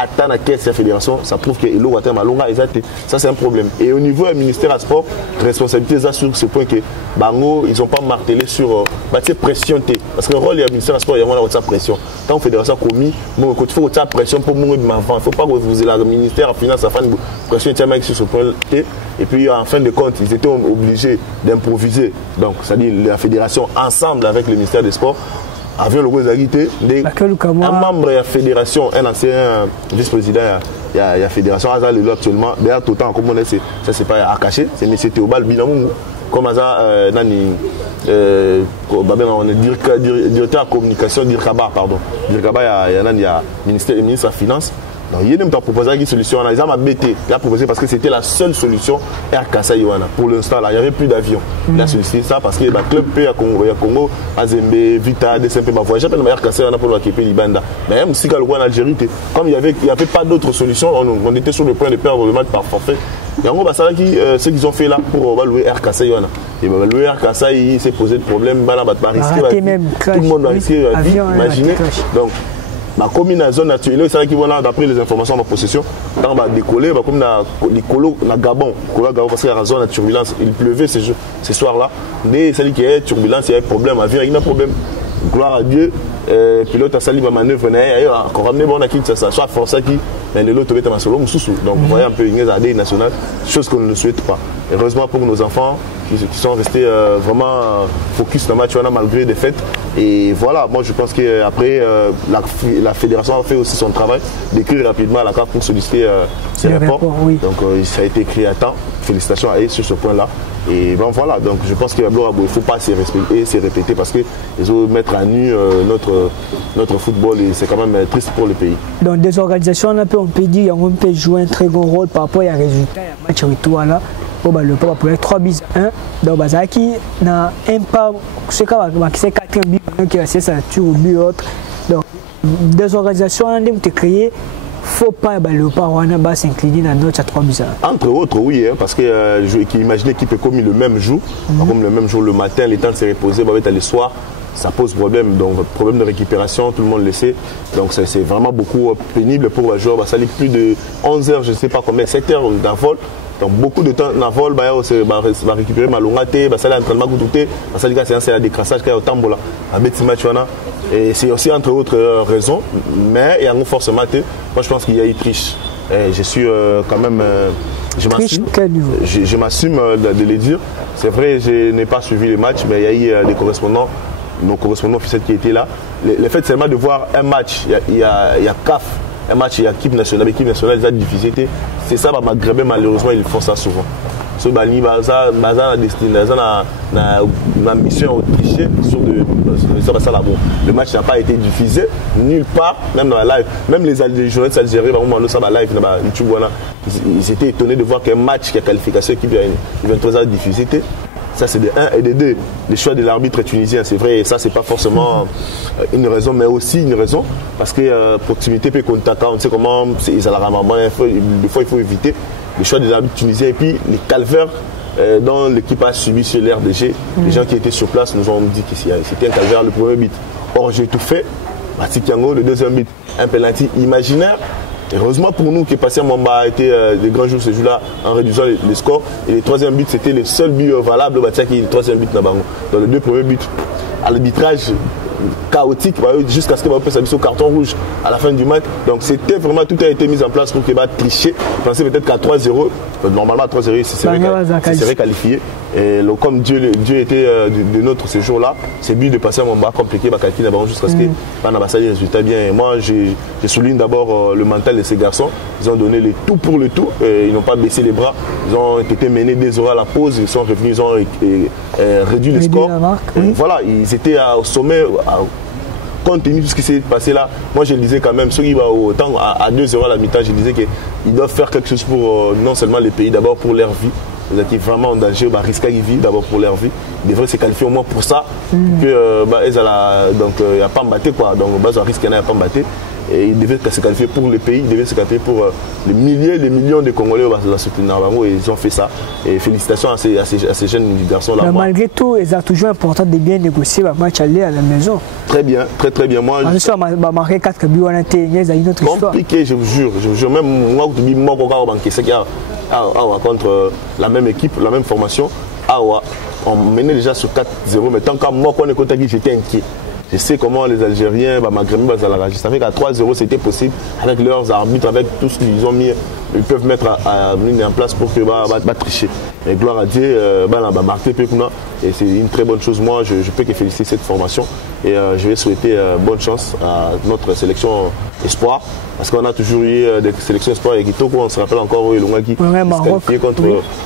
Attendre à cette fédération, ça prouve que l'eau a malonga exact. Ça c'est un problème. Et au niveau du ministère des Sports, responsabilité sur ce point que Bango, ils n'ont pas martelé sur cette pression. Parce que le rôle du ministère des Sports, il y a une pression. Tant que la fédération a commis, il faut une pression pour moi. Il ne faut pas que vous ayez le ministère des Finances à faire une pression sur ce point. Et puis en fin de compte, ils étaient obligés d'improviser. Donc, c'est-à-dire la fédération ensemble avec le ministère des Sports. Avec le Rosalité, un membre de la fédération, un ancien vice-président de la fédération, actuellement, d'ailleurs, tout le temps, comme on est, ça c'est pas à cacher, c'est M. Théobald Binamou, comme ça, on est directeur de communication d'Irkaba, pardon. D'Irkaba, il y a le ministre des Finances. Donc, il y a même proposé une solution. Ils ont embêté. Il a proposé parce que c'était la seule solution Air Kassa Yohana. Pour l'instant, il n'y avait plus d'avion. Il a sollicité ça parce que le club P à Congo, Azembe, Vita, DSMP, ma voyage, j'appelle Air Kassa Yohana pour l'équipe Libanda. Mais même si le en Algérie, comme il n'y avait pas d'autre solution, on était sur le point de perdre le match par forfait. Et en gros, ce qu'ils ont fait là pour louer Air Kassa Yohana. Et louer Air Kassa, il s'est posé de problème. Tout le monde a risqué la vie, imaginez. Donc, comme une zone naturelle, c'est qui voilà d'après les informations en possession, quand on va décoller, comme na Gabon, parce qu'il y a une zone de turbulence, il pleuvait ce soir-là, mais c'est qu'il y a turbulence, il y a un problème, il y a un problème. Gloire à Dieu, pilote a sali ma manœuvre, encore ramené bon acquis, ça soit forcé qui, mais l'autre est un solo, donc vous voyez un peu une AD nationale, chose qu'on ne souhaite pas. Heureusement pour nos enfants qui sont restés vraiment focus dans le match malgré des fêtes. Et voilà, moi je pense qu'après la fédération a fait aussi son travail d'écrire rapidement à la CAF pour solliciter ces rapports. Oui. Donc ça a été écrit à temps. Félicitations à eux sur ce point-là. Et ben voilà, donc je pense qu'il ne faut pas se respecter et se répéter parce qu'ils vont mettre à nu notre football et c'est quand même triste pour le pays. Dans des organisations, on peut dire qu'on peut jouer un très grand rôle par rapport à résultat, à match retour là. Le papa pour 3 buts 1 donc Bazaki n'a pas ce qui 4 buts qui a ça tue au but autre donc des organisations ont été créées faut pas Léopard Wana s'incliner dans notre à 3 buts. Entre autres, oui, hein, parce que imaginez qu'il peut commis le même jour, comme le même jour le matin, les temps de se reposer, le soir, ça pose problème. Donc, problème de récupération, tout le monde le sait. Donc, c'est vraiment beaucoup pénible pour un joueur. Ça lit plus de 11 heures, je ne sais pas combien, 7 heures d'un vol. Donc, beaucoup de temps dans le vol, va récupérer ma longate, ça l'entraînement goûté, ça dit que c'est un décrassage qui est au tambola, un petit match. Et c'est aussi entre autres raisons, mais il y a une force matée. Moi, je pense qu'il y a eu triche. Et je suis quand même. Je m'assume de le dire. C'est vrai, je n'ai pas suivi les matchs, mais il y a eu des correspondants, nos correspondants officiels qui étaient là. Le fait seulement de voir un match, il y a CAF, un match, il y a l'équipe nationale, ils ont diffusé. C'est ça, Maghrébin, malheureusement, ils font ça souvent. Ce bali baza destination na mission autrichienne sur le match n'a pas été diffusé nulle part, même dans la live. Même les journalistes algériens live YouTube, ils étaient étonnés de voir qu'un match qui a qualification équipe de 23 heures diffusé. Ça c'est de 1 et de 2. Le choix de l'arbitre tunisien, c'est vrai, et ça c'est pas forcément une raison, mais aussi une raison parce que proximité peut contacter, on sait comment ils ont la ramaman, des fois il faut éviter le choix de l'arbitre tunisien et puis les calvaires dont l'équipe a subi sur l'RDG. Les gens qui étaient sur place nous ont dit que c'était un calvaire le premier but. Or j'ai tout fait, Matik Yango le deuxième but, un penalty imaginaire. Heureusement pour nous que Patient Mamba a été des grands jours ce jour-là en réduisant les scores. Et le troisième but, c'était le seul but valable qui est le troisième but dans les deux premiers buts. À l'arbitrage chaotique, jusqu'à ce qu'il puisse au carton rouge à la fin du match. Donc c'était vraiment, tout a été mis en place pour qu'il va tricher. Je pensais peut-être qu'à 3-0, normalement à 3-0, il serait qualifié. Et comme Dieu était de notre séjour là, c'est but de passer un moment compliqué, jusqu'à ce qu'il y ait des résultats bien. Et moi, je souligne d'abord le mental de ces garçons. Ils ont donné le tout pour le tout. Et ils n'ont pas baissé les bras. Ils ont été menés 2 heures à la pause. Ils sont revenus, ils ont réduit le score. Voilà, ils étaient au sommet. Compte tenu de ce qui s'est passé là, moi je le disais quand même, ceux qui vont autant à 2 heures à la mi-temps, je disais qu'ils doivent faire quelque chose pour non seulement les pays, d'abord pour leur vie. Ils étaient vraiment en danger, risquer de vie d'abord pour leur vie. Ils devraient se qualifier au moins pour ça. Donc il n'y a pas mbatté quoi. Donc ils risquent qu'il n'y a pas mbatté. Et ils devaient se qualifier pour le pays, ils devaient se qualifier pour les milliers, les millions de Congolais la soutenir. Et ils ont fait ça. Et félicitations à ces jeunes garçons-là. Malgré tout, ils ont toujours important de bien négocier le match aller à la maison. Très bien, très bien. Moi, je marqué 4 buts, il y a une autre histoire. Compliqué, je vous jure. Même moi, contre la même équipe, la même formation, on menait déjà sur 4-0, mais tant qu'à moi, quand on est contre qui, j'étais inquiet. Je sais comment les Algériens, Maghrébins, ça fait qu'à 3-0 c'était possible, avec leurs arbitres, avec tout ce qu'ils ont mis, ils peuvent mettre en place pour que tricher. Et gloire à Dieu, marquer et c'est une très bonne chose. Moi, je peux que féliciter cette formation et je vais souhaiter bonne chance à notre sélection espoir, parce qu'on a toujours eu des sélections espoir et on se rappelle encore où Elongaki s'est qualifié contre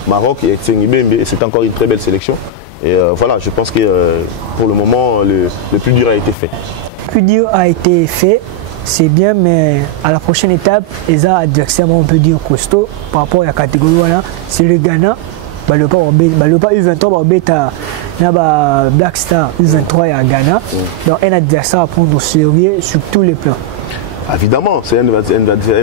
Maroc et Tsengibembe, et c'est encore une très belle sélection. Et voilà, je pense que pour le moment, le plus dur a été fait. Le plus dur a été fait, c'est bien, mais à la prochaine étape, les adversaires, on peut dire costaud par rapport à la catégorie, c'est le Ghana. Le pas U23, Black Star U23 à Ghana. Donc un adversaire à prendre au sérieux sur tous les plans. Évidemment, c'est un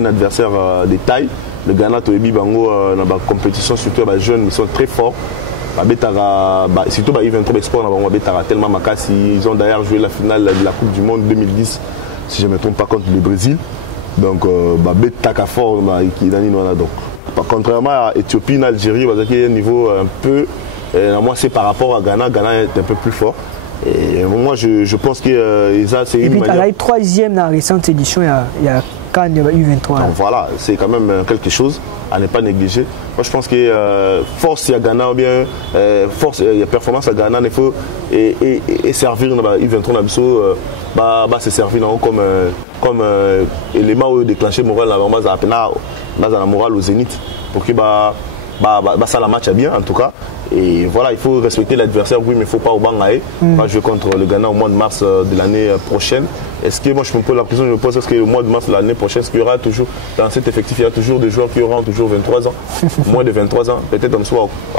adversaire de taille. Le Ghana, Toebi Bango, dans la compétition, surtout les jeunes, ils sont très forts. Surtout U23 Export, tellement Makassi. Ils ont d'ailleurs joué la finale de la Coupe du Monde 2010, si je ne me trompe pas, contre le Brésil. Donc, Betaka fort, donc. Contrairement à Éthiopie, Algérie, il y a un niveau un peu. Moi, c'est par rapport à Ghana. Ghana est un peu plus fort. Et moi, je pense que c'est une. Et puis, tu as eu 3e dans la récente édition, il y a Can U23. Donc voilà, c'est quand même quelque chose à ne pas négliger. Moi, je pense que force il y a Ghana ou bien force il y a performance à Ghana, il faut et servir dans U23 se servir comme élément de déclencher moral la morale au zénith pour que ça la match bien en tout cas. Et voilà, il faut respecter l'adversaire, oui, mais il ne faut pas au bangaï. On va jouer contre le Ghana au mois de mars de l'année prochaine. Est-ce que moi je me pose la question, je me pose, est-ce que le mois de mars de l'année prochaine, est-ce qu'il y aura toujours, dans cet effectif, il y a toujours des joueurs qui auront toujours 23 ans, moins de 23 ans, peut-être comme ça,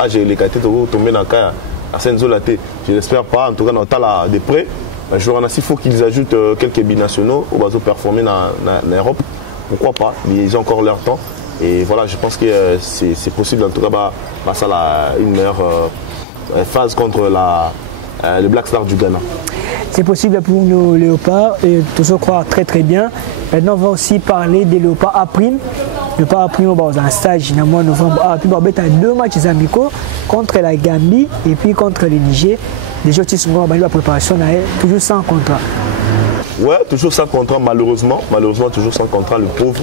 j'ai les catés tomber dans le cas à Saint-Zolate. Je l'espère pas, en tout cas dans le temps là, des prêts. Il faut qu'ils ajoutent quelques binationaux au bas performer dans l'Europe pourquoi pas, mais ils ont encore leur temps. Et voilà, je pense que c'est possible en tout cas passer à une meilleure phase contre le Black Star du Ghana. C'est possible pour nos léopards et tout se croire très très bien. Maintenant, on va aussi parler des léopards à prime. Le léopard à prime, on va dans un stage dans le mois de novembre. Puis on va 2 matchs amicaux contre la Gambie et puis contre le Niger. Déjà, tu sais, la préparation, toujours sans contrat. Ouais, toujours sans contrat, malheureusement. Malheureusement, toujours sans contrat, le pauvre.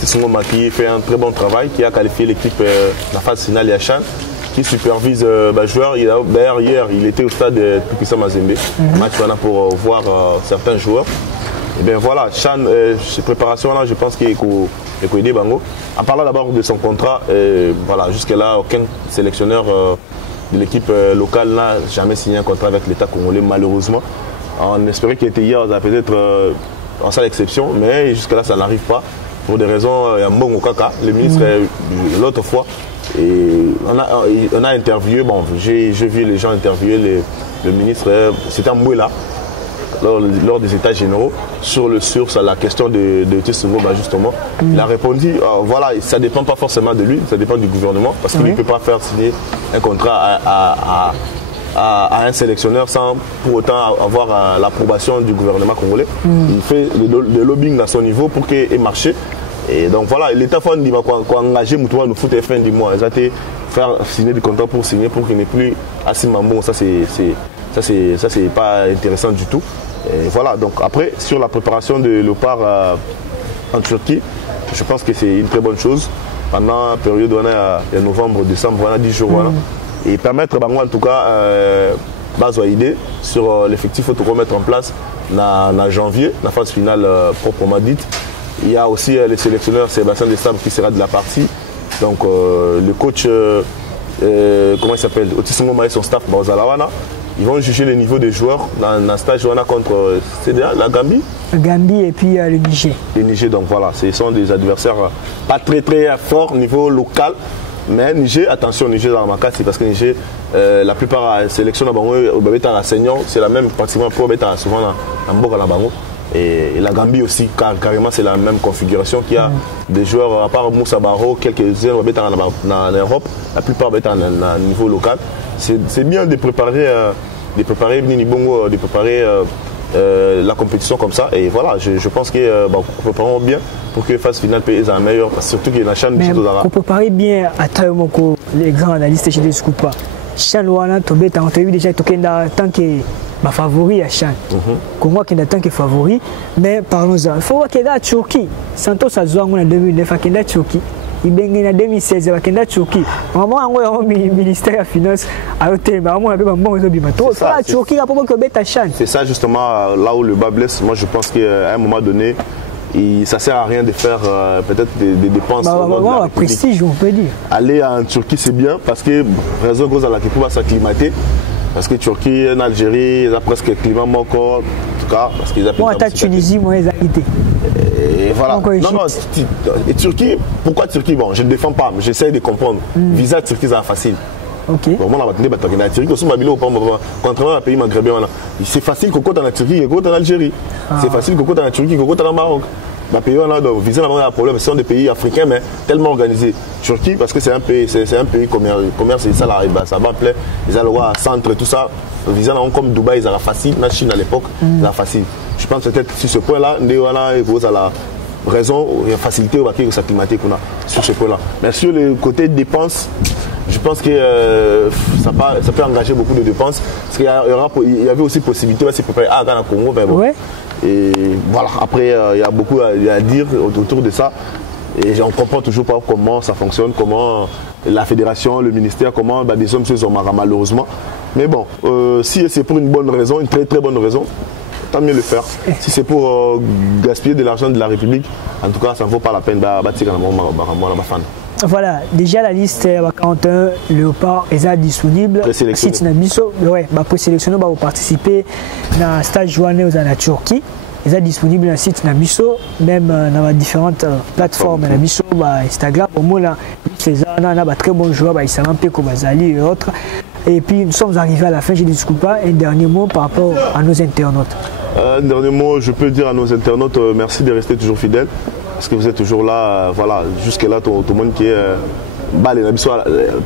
Tissungo Maki fait un très bon travail, qui a qualifié l'équipe la phase finale à Chan, qui supervise les joueurs. D'ailleurs, hier, il était au stade de Pupissa Mazembe, match pour voir certains joueurs. Et bien voilà, Chan, ces préparations-là, je pense qu'il est aidé Bango. En parlant d'abord de son contrat, voilà, jusque-là, aucun sélectionneur de l'équipe locale n'a jamais signé un contrat avec l'État congolais, malheureusement. On espérait qu'il était hier, on a peut-être en salle exception, mais jusque-là, ça n'arrive pas. Pour des raisons, il y a Mbongo Kaka, le ministre, l'autre fois. Et on a interviewé, bon, j'ai vu les gens interviewer le ministre, c'était Mbouela, lors des états généraux, sur la question de Tissungo, justement. Il a répondu, voilà, ça ne dépend pas forcément de lui, ça dépend du gouvernement, parce qu'il ne peut pas faire signer un contrat à un sélectionneur sans pour autant avoir l'approbation du gouvernement congolais. Il fait le lobbying à son niveau pour qu'il ait marché. Et donc voilà, l'État faut engager Moutoua nous fout fin du mois. Ils ont été faire signer des contrats pour signer pour qu'il n'ait plus assez mambo. Ça c'est pas intéressant du tout. Et voilà, donc après sur la préparation de léopard en Turquie, je pense que c'est une très bonne chose. Pendant la période de novembre, décembre, on a 10 jours. Voilà. Et permettre en tout cas base idée sur l'effectif qu'il faut mettre en place en janvier, la phase finale proprement dite. Il y a aussi le sélectionneur Sébastien Desabre qui sera de la partie. Donc le coach, comment il s'appelle, Otisongo Maé, son staff, Bazalawana, ils vont juger le niveau des joueurs dans un stage contre la Gambie. La Gambie et puis le Niger. Le Niger, donc voilà, ce sont des adversaires pas très très forts au niveau local. Mais Niger, attention, Niger dans ma cas, c'est parce que Niger, la plupart des sélections au Seigneur, c'est la même, pratiquement pour souvent en Boga Bango. Et la Gambie aussi, carrément, c'est la même configuration qu'il y a des joueurs, à part Moussa Baro, quelques-uns en Europe, la plupart à niveau local. C'est bien de préparer Nini Bongo, de préparer la compétition comme ça. Et voilà, je pense que préparons bien pour que la phase finale paye un meilleur, surtout qu'il y a la chaîne de Arabes. Pour préparer bien à Taïmoko, les grands analystes chez Descoupa, Chanouana, Tobé, tu as vu déjà tant que favori à Chan. Congo qui est en tant que favori, mais parlons-en. Il faut voir qu'il y a la Turquie. Santos a joué en 2009 à la Turquie. Il y a en 2016 à la Turquie. Vraiment, le ministère de la Finance a été vraiment un peu la Turquie a pas que Chan. C'est ça justement là où le bas blesse. Moi je pense qu'à un moment donné, ça ne sert à rien de faire peut-être des dépenses. Prestige, on peut dire. Aller en Turquie, c'est bien parce que raison cause à la qui va s'acclimater. Parce que Turquie, en Algérie, ils ont presque le climat encore, en tout cas, parce qu'ils appellent. Moi, à Tunisie, moi, ils ont été. Et voilà. Non, et Turquie, pourquoi Turquie? Bon, je ne défends pas, mais j'essaie de comprendre. Visa Turquie, c'est facile. Ok. Bon, moi, on va la Turquie, contrairement à un pays maghrébin, c'est facile qu'on compte en Turquie et qu'on compte en Algérie. C'est facile qu'on compte en Turquie et qu'on compte en Maroc. Les pays donc visa n'a pas de problème, ce sont des pays africains mais tellement organisés. Turquie parce que c'est un pays commerce et ça va plaire. Ils ont le droit à centre et tout ça. Visa comme Dubaï, ils ont la facile, la Chine à l'époque, ils ont la facile. Je pense peut-être sur ce point-là, vous avez la raison, il y a facilité au de s'acclimater sur ce point-là. Mais sur le côté dépenses, je pense que ça peut engager beaucoup de dépenses. Parce qu'il y avait aussi possibilité de se préparer à Ghana Congo. Mais bon. Ouais. Et voilà, après il y a beaucoup à dire autour de ça. Et on ne comprend toujours pas comment ça fonctionne, comment la fédération, le ministère, comment des hommes se sont malheureusement. Mais bon, si c'est pour une bonne raison, une très très bonne raison, tant mieux le faire. Si c'est pour gaspiller de l'argent de la République, en tout cas ça ne vaut pas la peine. Voilà, déjà la liste est 41 léopards est disponible. Présélectionné pour participer à un stage journée en Turquie. Ils sont disponibles dans le site Nabiso, même dans différentes plateformes, Nabiso, Instagram. Au moins, on a très bons joueurs, ils sont un peu comme Azali et autres. Et puis nous sommes arrivés à la fin, je ne discute pas. Un dernier mot par rapport à nos internautes. Un dernier mot, je peux dire à nos internautes, merci de rester toujours fidèles. parce que vous êtes toujours là, voilà, jusque-là, tout le monde qui est...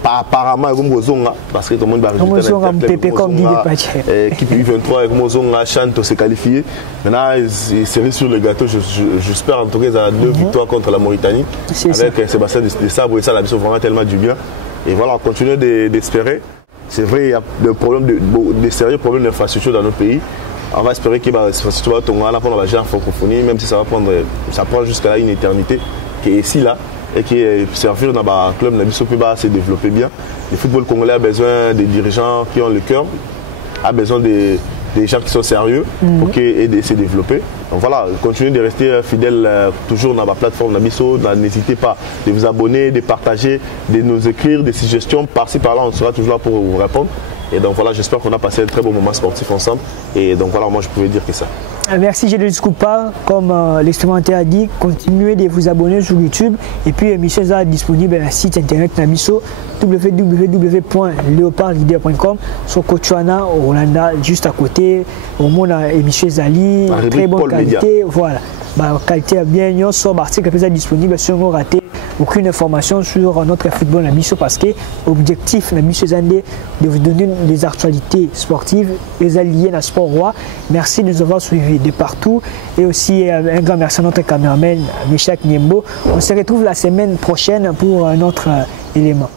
apparemment comme Mozonga parce que tout le monde va résultat comme dit l'équipe U23 avec Mozonga chante se qualifier maintenant il serait sur le gâteau. J'espère en tout cas à 2 victoires contre la Mauritanie avec Sébastien Desabre et ça la mission vraiment tellement du bien et voilà continuer d'espérer. C'est vrai il y a des sérieux problèmes d'infrastructure dans notre pays. On va espérer qu'il va se trouver là pour la en francophonie même si ça prend jusqu'à là une éternité qui est ici là et qui est servi dans le club n'a se développer bien. Le football congolais a besoin des dirigeants qui ont le cœur, a besoin des gens qui sont sérieux pour aider à se développer. Donc voilà, continuez de rester fidèles toujours dans la plateforme Nabiso. N'hésitez pas de vous abonner, de partager, de nous écrire des suggestions par-ci par-là. On sera toujours là pour vous répondre. Et donc voilà, j'espère qu'on a passé un très bon moment sportif ensemble. Et donc voilà, moi je pouvais dire que ça. Merci, je ne discute pas. Comme l'expérimentaire a dit, continuez de vous abonner sur YouTube. Et puis l'émission est disponible sur le site internet Nabiso, www.leopardleader.com. Sur Kochuana, au Rwanda, juste à côté. Au monde, émission Zali, très bonne qualité. Voilà. Qualité bien, sur l'article est disponible. Si on a raté aucune information sur notre football Nabiso, parce que l'objectif Nabiso est de vous donner des actualités sportives, les alliés dans le sport roi. Merci de nous avoir suivis de partout et aussi un grand merci à notre caméraman Michel Niembo. On se retrouve la semaine prochaine pour un autre élément.